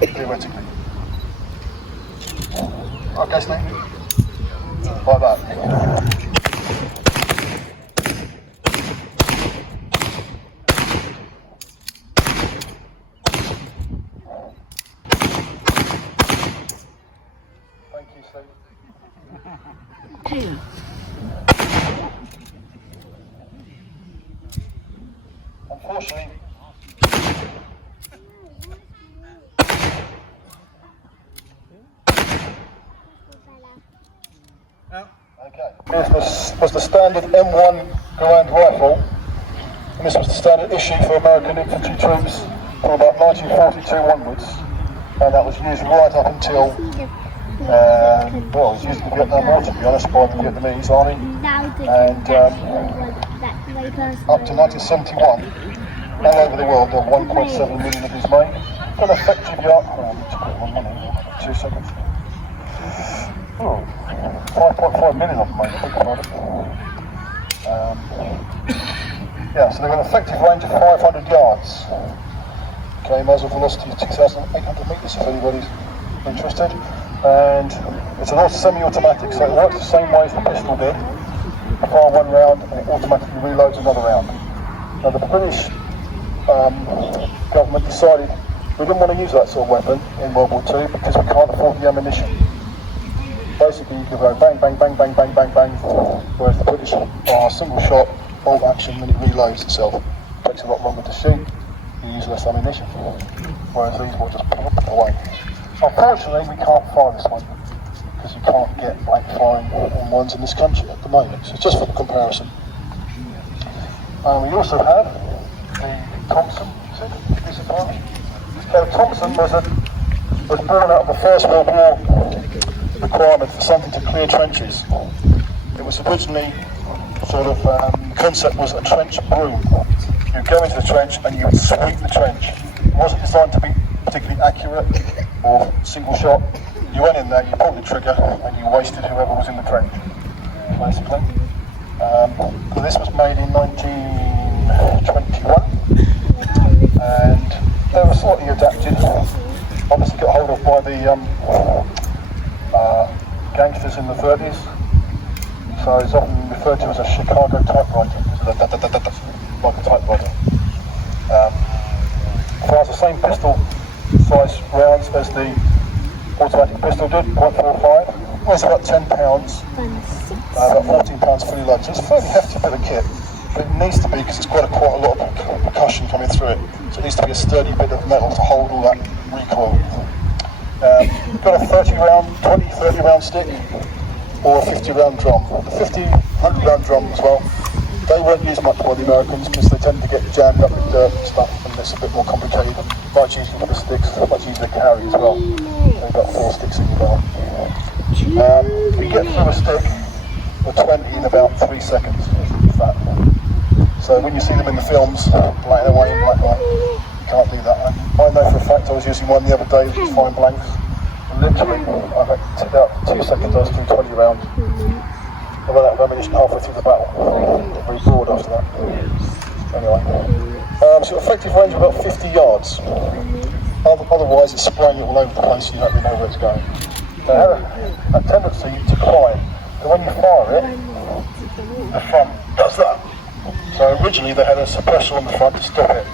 theoretically. Okay, Snake. Like that. Thank you, Steve. Unfortunately, okay. This was the standard M1 Garand rifle, and this was the standard issue for American infantry troops from about 1942 onwards, and that was used right up until, well, it was used in the Vietnam War, to be honest, by the Vietnamese army, and up to 1971, all over the world, there were 1.7 million of these made. An effective yard. Oh, I need to put one minute. 2 seconds. Oh, 5.5 million of them made. Think about it. Yeah, so they've got an effective range of 500 yards. Okay, muzzle velocity is 2,800 meters if anybody's interested. And it's an semi-automatic, so it works the same way as the pistol did. You fire one round and it automatically reloads another round. Now the British government decided we didn't want to use that sort of weapon in World War II because we can't afford the ammunition. Basically you can go bang, bang, bang, bang, bang, bang, bang, whereas the British are a single shot, bolt action, and it reloads itself. It takes a lot longer to shoot, you use less ammunition, whereas these will just pop away. Unfortunately we can't fire this one because you can't get blank firing on ones in this country at the moment, so just for the comparison. We also have the Thompson. So Thompson was born out of the First World War requirement for something to clear trenches. It was originally sort of, the concept was a trench broom. You'd go into the trench and you would sweep the trench. It wasn't designed to be particularly accurate or single shot. You went in there, you pulled the trigger and you wasted whoever was in the trench, basically. So this was made in 1921. And they were slightly adapted, obviously got hold of by the gangsters in the 30s, so it's often referred to as a Chicago typewriter, like a typewriter. Fires the same pistol size rounds as the automatic pistol did, .45, weighs about 10 pounds, about 14 pounds fully loaded, so it's a fairly hefty bit of kit. But it needs to be because it's quite a lot of percussion coming through it. So it needs to be a sturdy bit of metal to hold all that recoil. You've got a 30 round stick or a 50 round drum. The 100 round drum as well, they weren't used much by the Americans because they tend to get jammed up with dirt and stuff and it's a bit more complicated and much easier for the sticks, much easier to carry as well. They've got 4 sticks in your belt. You get through a stick with 20 in about 3 seconds. That. So when you see them in the films, black and white, you can't do that. And I know for a fact I was using one the other day that was firing blanks. And literally, I had about 2 seconds, I was through 20 rounds. I ran out of ammunition halfway through the battle. Got very bored after that. Anyway, so effective range of about 50 yards. Otherwise, it's spraying it all over the place, so you don't really know where it's going. They have a tendency to climb. So when you fire it, the front does that. So originally they had a suppressor on the front to stop it.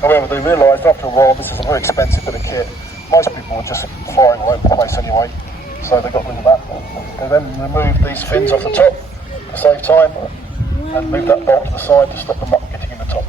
However, they realised after a while this is a very expensive bit of kit. Most people were just firing all over the place anyway, so they got rid of that. They then removed these fins off the top to save time and moved that bolt to the side to stop them up getting in the top.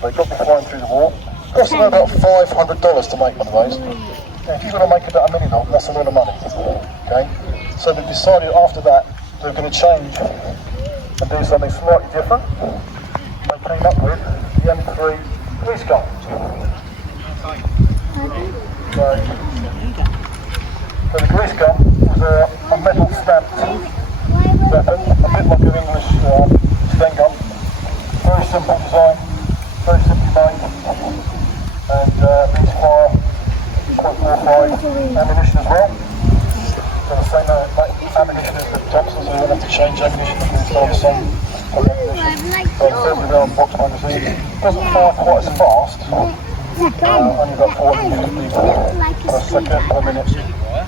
They got me flying through the war. It cost them about $500 to make one of those. Now, if you're going to make about $1 million, that's a lot of money. Okay? So they decided after that they were going to change and do something slightly different. They came up with the M3 police gun. So the grease gun was a metal stamped weapon, a bit like an English Sten gun. Very simple design, very simply made, and these fire .45 ammunition as well. So the same ammunition as the Thompson, so you don't have to change ammunition because it's all the same ammunition. So 30 round box magazine. It doesn't fire quite as fast, only about 450 per second per minute. Yeah.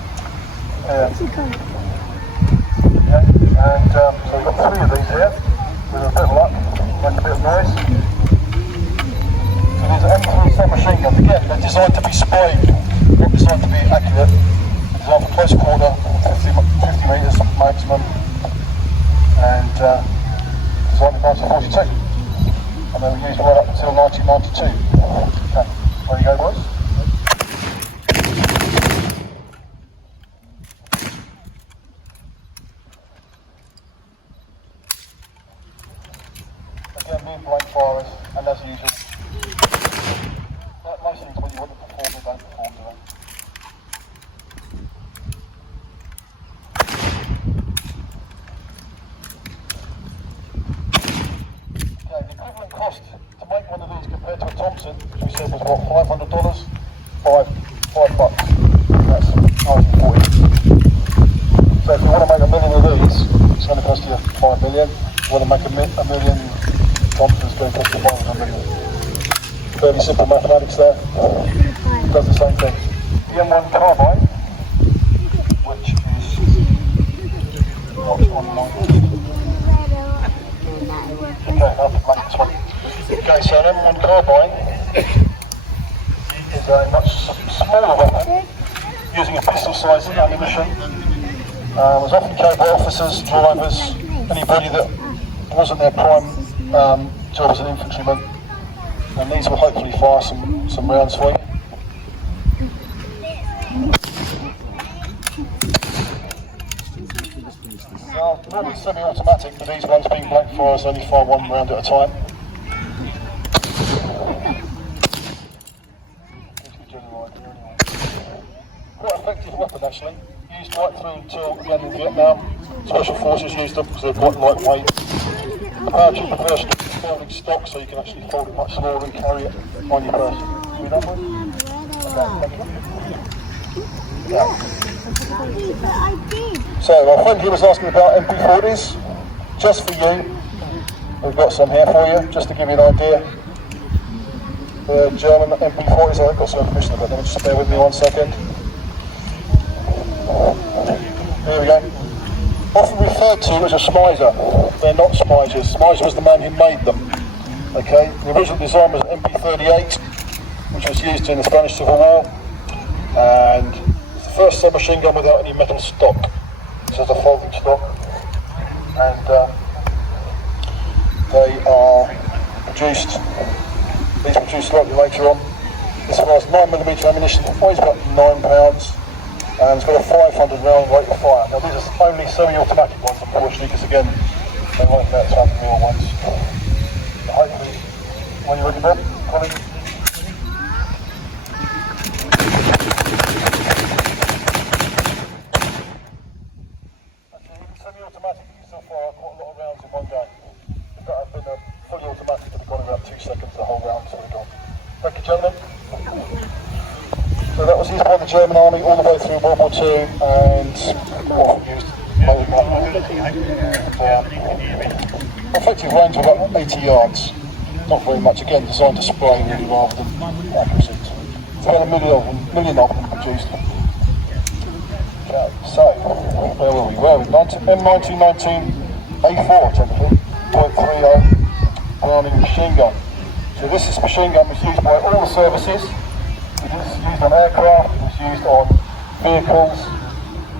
And so we've got 3 of these here, with a bit of luck, make a bit of noise. So these are M3 submachine guns. Again, they're designed to be sprayed, not designed to be accurate. They're designed for close quarter, 50 metres maximum, and designed in 1942. And they were used right up until 1992. Okay, there you go, boys. Again, being blank firers, and as usual, most things when you want to perform, they don't perform, do they? Okay, the equivalent cost to make one of these compared to a Thompson, which we said was what, $500? $5 bucks. That's 1940. So if you want to make a million of these, it's going to cost you 5 million. If you want to make a million Thompsons, it's going to cost you 500 million. Fairly simple mathematics there. Does the same thing. The M1 Carbine, which is not on my okay, I'll have to blank this one. Okay, so an M1 Carbine is a much smaller weapon, using a pistol-sized ammunition. It was often carried by officers, drivers, anybody that wasn't their prime job as an infantryman. And these will hopefully fire some rounds for you. Now, normally semi-automatic, but these ones being blank firers only fire 1 round at a time. Quite effective weapon actually, used right through until again in Vietnam. Special forces used them because they're quite lightweight. The paratrooper version is folding stock, so you can actually fold it much smaller and carry it on your person. Are we done with? Okay, thank you. Yeah. So my friend here was asking about MP40s. Just for you, we've got some here for you, just to give you an idea. The German MP40s, I've got some information about them, just bear with me 1 second. Here we go. Often referred to as a Smiser. They're not Smisers. Smiser was the man who made them. Okay, the original design was an MP38, which was used in the Spanish Civil War, and it's the first submachine gun without any metal stock. This is a folding stock, and they are produced. These were produced slightly later on. This one has 9mm ammunition, weighs about 9 pounds. And it's got a 500 round rate of fire. Now these are only semi-automatic ones, unfortunately, because again, they won't let us have real ones. But hopefully, when you're ready, Ben, Colin. Okay, even semi-automatic, you can still fire quite a lot of rounds in one go. If that had been a fully automatic, it would have gone in about 2 seconds, the whole round, so we're gone. Thank you, gentlemen. So that was used by the German army all the way through World War II, and often used effective range of about 80 yards. Not very much, again designed to spray really rather than accuracy. It's about a million of them produced. Okay, so where were we? M1919 A4 technically, .30 Browning machine gun. So this machine gun was used by all the services. It was used on aircraft, it was used on vehicles,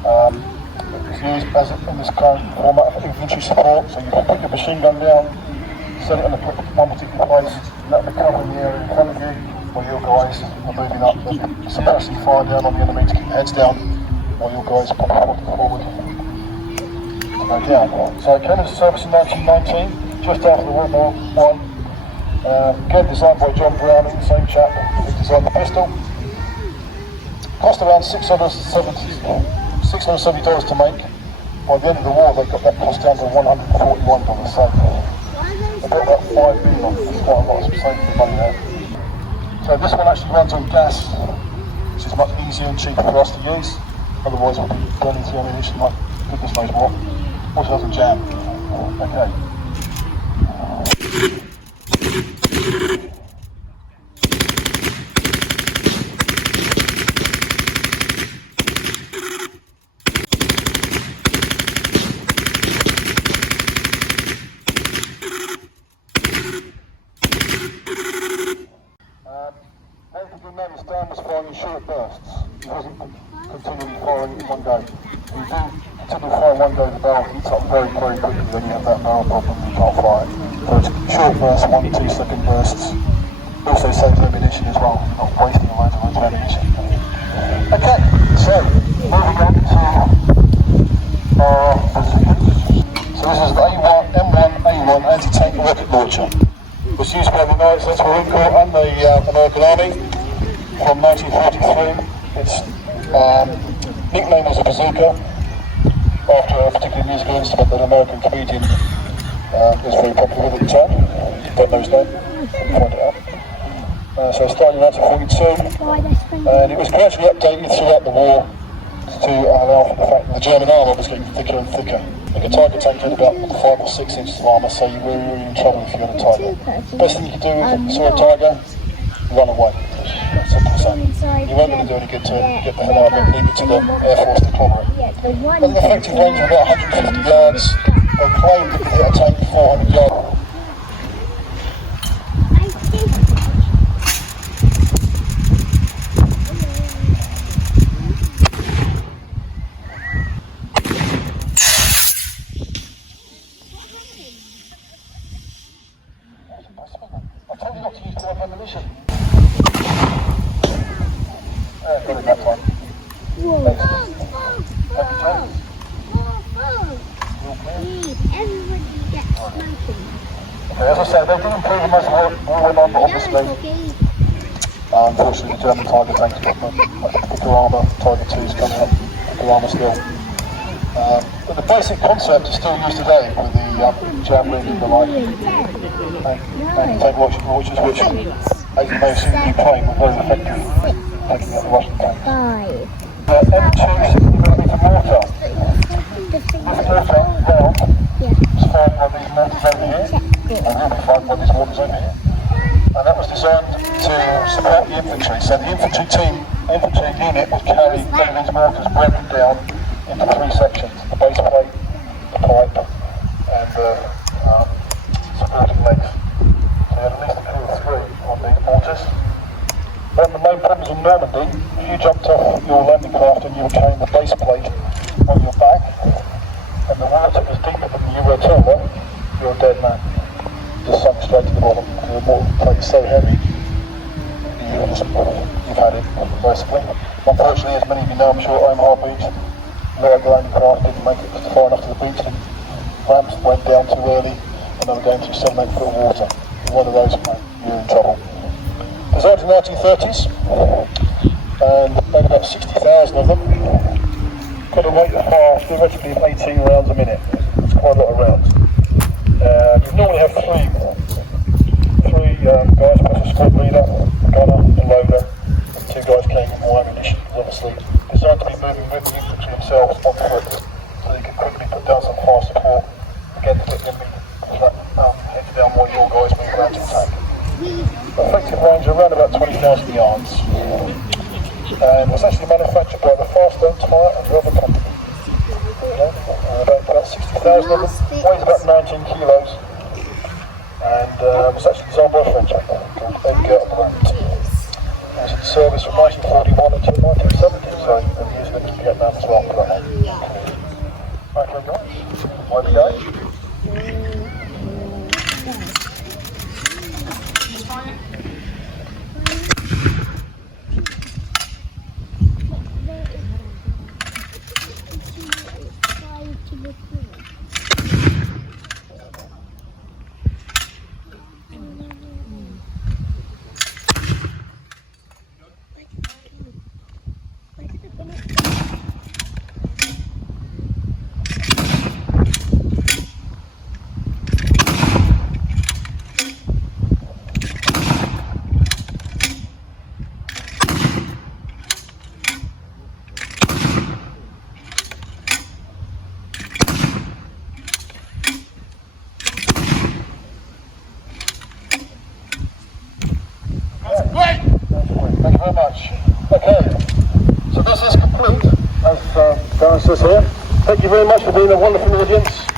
it was used as in this current format of infantry support, so you can put your machine gun down, set it in one particular place, let the cover in the area in front of you, while your guys are moving up, then suppressing fire down on the enemy to keep your heads down, while your guys are walking forward to go down. So it came into service in 1919, just after World War I. Again designed by John Browning, the same chap who designed the pistol. Cost around $670 to make. By the end of the war they got that cost down to $141, so they got about 5 billion on it. That's quite a lot of saving money there. So this one actually runs on gas, which is much easier and cheaper for us to use. Otherwise we'll be burning through ammunition like goodness knows what. Also doesn't jam. Okay. this down was firing in short bursts. He wasn't continually firing in one go. If you do continue firing one go, the barrel heats up very, very quickly. Then you have that barrel problem and you can't fire it. So it's short bursts, 1 to 2 second bursts. Also saves ammunition as well. You're not wasting loads of ammunition. Okay, so moving on to our bazookas. So this is the M1A1 anti-tank rocket launcher. It was used by the United States Marine Corps and the American Army from 1943. Its nickname was a Bazooka, after a particular musical instrument that an American comedian was very popular with at the time. Don't know his name, couldn't find it out. So it started in 1942, and it was gradually updated throughout the war to allow for the fact that the German armour was getting thicker and thicker. Like a Tiger tank had about 5 or 6 inches of armour, so you were really in trouble if you had a Tiger. Best thing you could do if you saw a Tiger, run away. Simple as that. You weren't going to do any good to it. Get the hell out of it, leave it to the Air Force to clobber it. Had an effective range of about 150 yards. They claimed it could hit a tank 400 yards. I told you not to use the right ammunition. Got it that time. Okay, as I said, they did improve them as the war went on, but obviously, unfortunately, the German Tiger tanks got much thicker armour. Tiger 2's coming up, thicker armour still. But the basic concept is still used today with the javelin and the like. And tank launchers, which, as you may see in Ukraine, were very effective taking out the Russian tanks. M2 Mortar. This mortar round was fired by these mortars over here, and will be fired by these mortars over here. And that was designed to support the infantry. So the infantry unit would carry these mortars broken down into 3 sections: the base plate, the pipe, and the supporting legs. So you had at least a crew of 3 on these mortars. One of the main problems in Normandy, if you jumped off your landing craft and you were carrying the base plate on your back, and the water was deeper than you were taller, you're a dead man. You just sunk straight to the bottom, because the water plate is so heavy, you've had it, basically. Unfortunately, as many of you know, I'm sure at Omaha Beach, a lot of the landing craft didn't make it far enough to the beach, and ramps went down too early, and they were going through 7-8 foot of water. One of those, you're in trouble. Designed in the 1930s, and made about 60,000 of them. Got a rate of fire theoretically of 18 rounds a minute. It's quite a lot of rounds. You normally have three guys, plus a squad leader, a gunner, a loader, and 2 guys carrying more ammunition. Obviously designed to be moving with the infantry themselves on foot, so they can quickly put down some fire support. Again, to get them heads down while your guys move around to attack. Effective range around about 20,000 yards, and was actually manufactured by the Firestone Tyre and Rubber Company. About 60,000 of them, weighs about 19 kilos, and was actually designed by a French called Garand. It was in service from 1941 until 1970, so they're using it in Vietnam as well for that one. Okay guys, away we go. Very much. Okay, so this is complete, as Garand says here. Thank you very much for being a wonderful audience.